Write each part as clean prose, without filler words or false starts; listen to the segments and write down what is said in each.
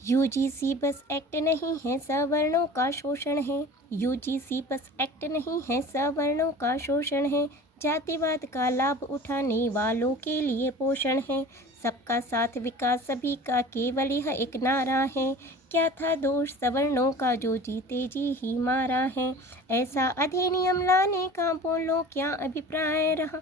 UGC बस act नहीं है, सवर्णों का शोषण है। यूजीसी बस एक्ट नहीं है, सवर्णों का शोषण है। जातिवाद का लाभ उठाने वालों के लिए पोषण है। सबका साथ विकास सभी का केवल यह एक नारा है। क्या था दोष सवर्णों का जो जीते जी ही मारा है। ऐसा अधिनियम लाने का बोलो क्या अभिप्राय रहा।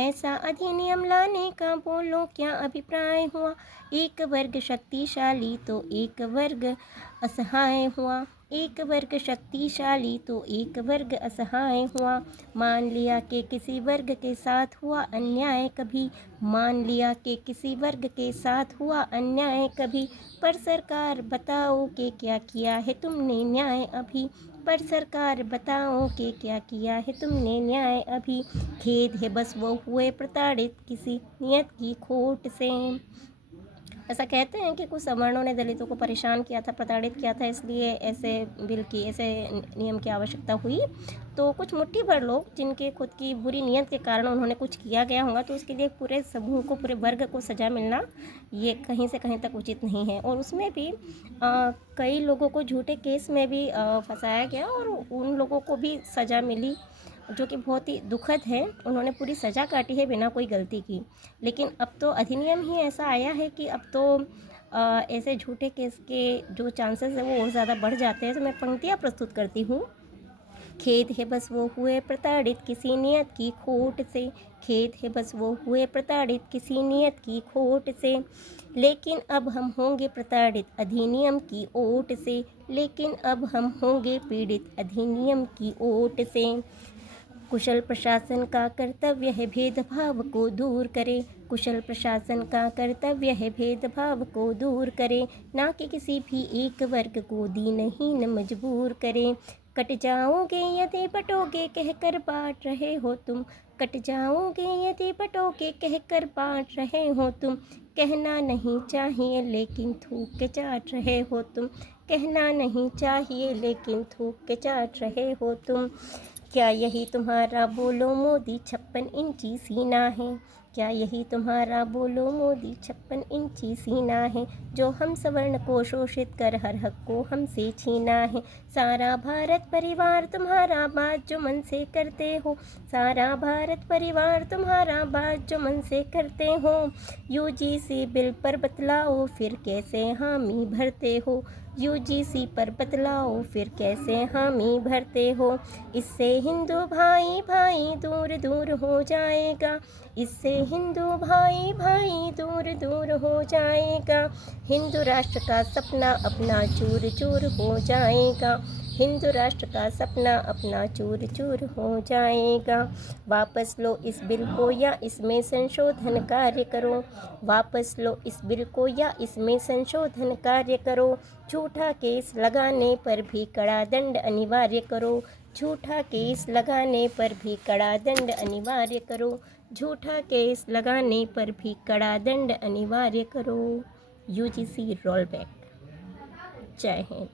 ऐसा अधिनियम लाने का बोलो क्या अभिप्राय हुआ। एक वर्ग शक्तिशाली तो एक वर्ग असहाय हुआ। एक वर्ग शक्तिशाली तो एक वर्ग असहाय हुआ। मान लिया कि किसी वर्ग के साथ हुआ अन्याय कभी। मान लिया कि किसी वर्ग के साथ हुआ अन्याय कभी। पर सरकार बताओ कि क्या किया है तुमने न्याय अभी। पर सरकार बताओ कि क्या किया है तुमने न्याय अभी। खेद है बस वो हुए प्रताड़ित किसी नियत की खोट से। ऐसा कहते हैं कि कुछ सवर्णों ने दलितों को परेशान किया था, प्रताड़ित किया था, इसलिए ऐसे बिल की, ऐसे नियम की आवश्यकता हुई। तो कुछ मुट्ठी भर लोग जिनके खुद की बुरी नीयत के कारण उन्होंने कुछ किया गया होगा, तो उसके लिए पूरे समूह को, पूरे वर्ग को सज़ा मिलना ये कहीं से कहीं तक उचित नहीं है। और उसमें भी कई लोगों को झूठे केस में भी फंसाया गया और उन लोगों को भी सज़ा मिली, जो कि बहुत ही दुखद है। उन्होंने पूरी सज़ा काटी है बिना कोई गलती की। लेकिन अब तो अधिनियम ही ऐसा आया है कि अब तो ऐसे झूठे केस के जो चांसेस है वो और ज़्यादा बढ़ जाते हैं। तो मैं पंक्तियाँ प्रस्तुत करती हूँ। खेद है बस वो हुए प्रताड़ित किसी नियत की खोट से। खेद है बस वो हुए प्रताड़ित किसी नियत की खोट से। लेकिन अब हम होंगे प्रताड़ित अधिनियम की ओट से। लेकिन अब हम होंगे पीड़ित अधिनियम की ओट से। कुशल प्रशासन का कर्तव्य है भेदभाव को दूर करे। कुशल प्रशासन का कर्तव्य है भेदभाव को दूर करे। ना कि किसी भी एक वर्ग को दीनहीन मजबूर करे। कट जाओगे यदि बटोगे कहकर बांट रहे हो तुम। कट जाओगे यदि बटोगे कहकर बांट रहे हो तुम। कहना नहीं चाहिए लेकिन थूक के चाट रहे हो तुम। कहना नहीं चाहिए लेकिन थूक के चाट रहे हो तुम। क्या यही तुम्हारा बोलो मोदी 56 इंची सीना है। क्या यही तुम्हारा बोलो मोदी 56 इंची सीना है। जो हम सवर्ण को शोषित कर हर हक को हमसे छीना है। सारा भारत परिवार तुम्हारा बात जो मन से करते हो। सारा भारत परिवार तुम्हारा बात जो मन से करते हो। यूजीसी बिल पर बतलाओ फिर कैसे हामी भरते हो। यूजीसी पर बतलाओ फिर कैसे हामी भरते हो। इससे हिंदू भाई भाई दूर दूर हो जाएगा। इससे हिंदू भाई भाई दूर दूर हो जाएगा। हिंदू राष्ट्र का सपना अपना चूर चूर हो जाएगा। हिंदू राष्ट्र का सपना अपना चूर चूर हो जाएगा। वापस लो इस बिल को या इसमें संशोधन कार्य करो। वापस लो इस बिल को या इसमें संशोधन कार्य करो। झूठा केस लगाने पर भी कड़ा दंड अनिवार्य करो। झूठा केस लगाने पर भी कड़ा दंड अनिवार्य करो। झूठा केस लगाने पर भी कड़ा दंड अनिवार्य करो। UGC roll back. जय हिंद।